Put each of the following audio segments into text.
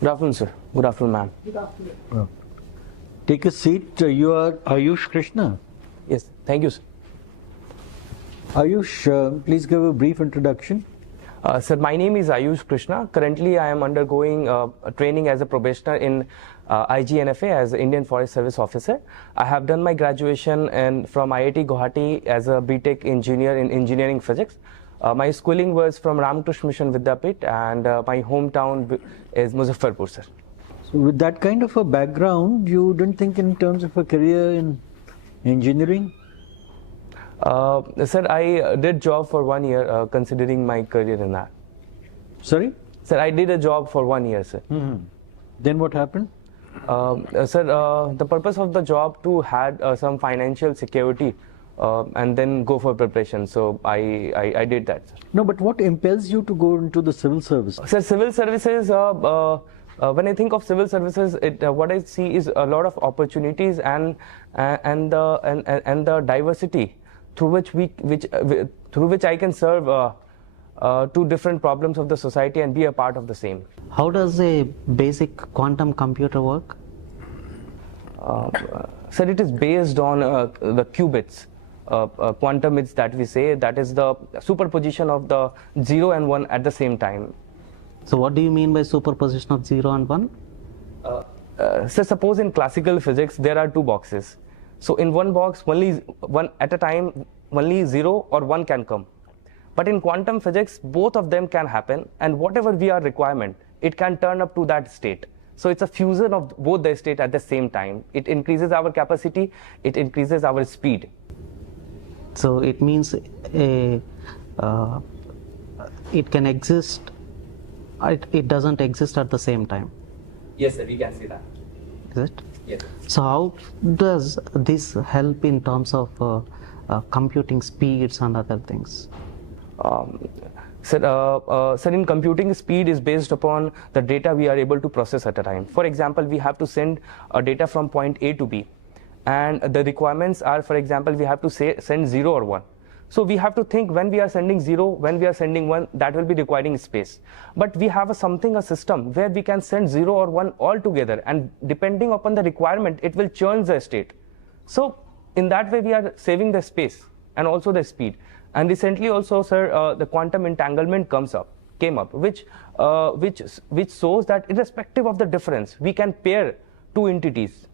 Good afternoon, sir. Good afternoon, ma'am. Take a seat. You are Ayush Krishna. Yes, thank you, sir. Ayush, please give a brief introduction. Sir, my name is Ayush Krishna. Currently, I am undergoing training as a probationer in IGNFA as Indian Forest Service Officer. I have done my graduation from IIT Guwahati as a BTech engineer in engineering physics. My schooling was from Ramakrishna Mission Vidyapit, and my hometown is Muzaffarpur, sir. So with that kind of a background, you didn't think in terms of a career in engineering? Sir, I did job for 1 year, considering my career in that. Sorry? Sir, I did a job for 1 year, sir. Then what happened? Sir, the purpose of the job to had some financial security and then go for preparation. So I did that, sir. No, but what impels you to go into the civil service? Sir, civil services, when I think of civil services, what I see is a lot of opportunities and the diversity through which I can serve to different problems of the society and be a part of the same. How does a basic quantum computer work? Sir, it is based on the qubits. Quantum bits that we say, that is the superposition of the 0 and 1 at the same time. So what do you mean by superposition of 0 and 1? So suppose in classical physics there are two boxes. So in one box, only one at a time, only 0 or 1 can come. But in quantum physics, both of them can happen, and whatever we are requirement, it can turn up to that state. So it's a fusion of both the state at the same time. It increases our capacity, it increases our speed. So it means it can exist, it doesn't exist at the same time. Yes, sir, we can say that. Is it? Yes. So how does this help in terms of computing speeds and other things? Sir, in computing, speed is based upon the data we are able to process at a time. For example, we have to send data from point A to B, and the requirements are, for example, we have to send 0 or 1. So we have to think when we are sending 0, when we are sending 1, that will be requiring space. But we have a system where we can send 0 or 1 all together, and depending upon the requirement, it will change the state. So in that way, we are saving the space and also the speed. And recently also, sir, the quantum entanglement came up, which shows that irrespective of the difference, we can pair two entities.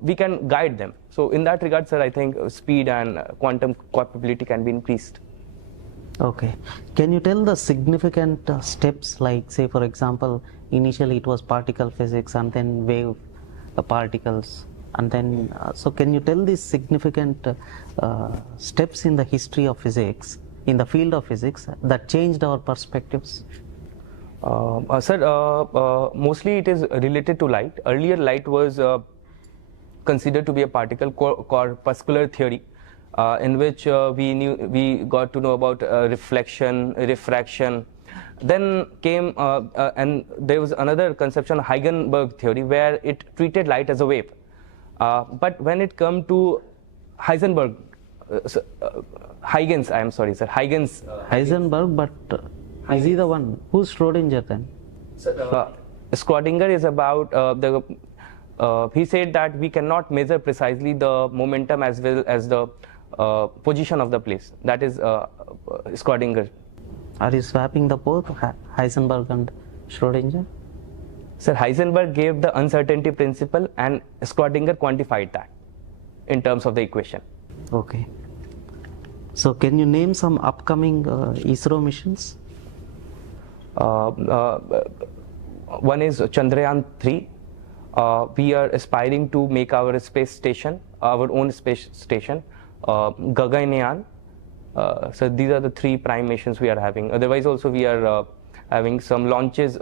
We can guide them. So in that regard, sir, I think speed and quantum capability can be increased. Okay. Can you tell the significant steps, like say for example, initially it was particle physics and then wave particles, and then so can you tell these significant steps in the history of physics, in the field of physics, that changed our perspectives? Sir, mostly it is related to light. Earlier, light was considered to be a particle, corpuscular theory, in which we got to know about reflection, refraction. Then came and there was another conception, Heisenberg theory, where it treated light as a wave. But when it come to Heisenberg, Huygens, I am sorry, sir, Huygens. Heisenberg, but is he the one? Who's Schrodinger then? Schrodinger is about he said that we cannot measure precisely the momentum as well as the position of the place. That is Schrodinger. Are you swapping the both, Heisenberg and Schrodinger? Sir, Heisenberg gave the uncertainty principle and Schrodinger quantified that in terms of the equation. Okay. So can you name some upcoming ISRO missions? One is Chandrayaan-3. We are aspiring to make our space station, our own space station, Gaganyaan. So these are the 3 prime missions we are having. Otherwise also we are having some launches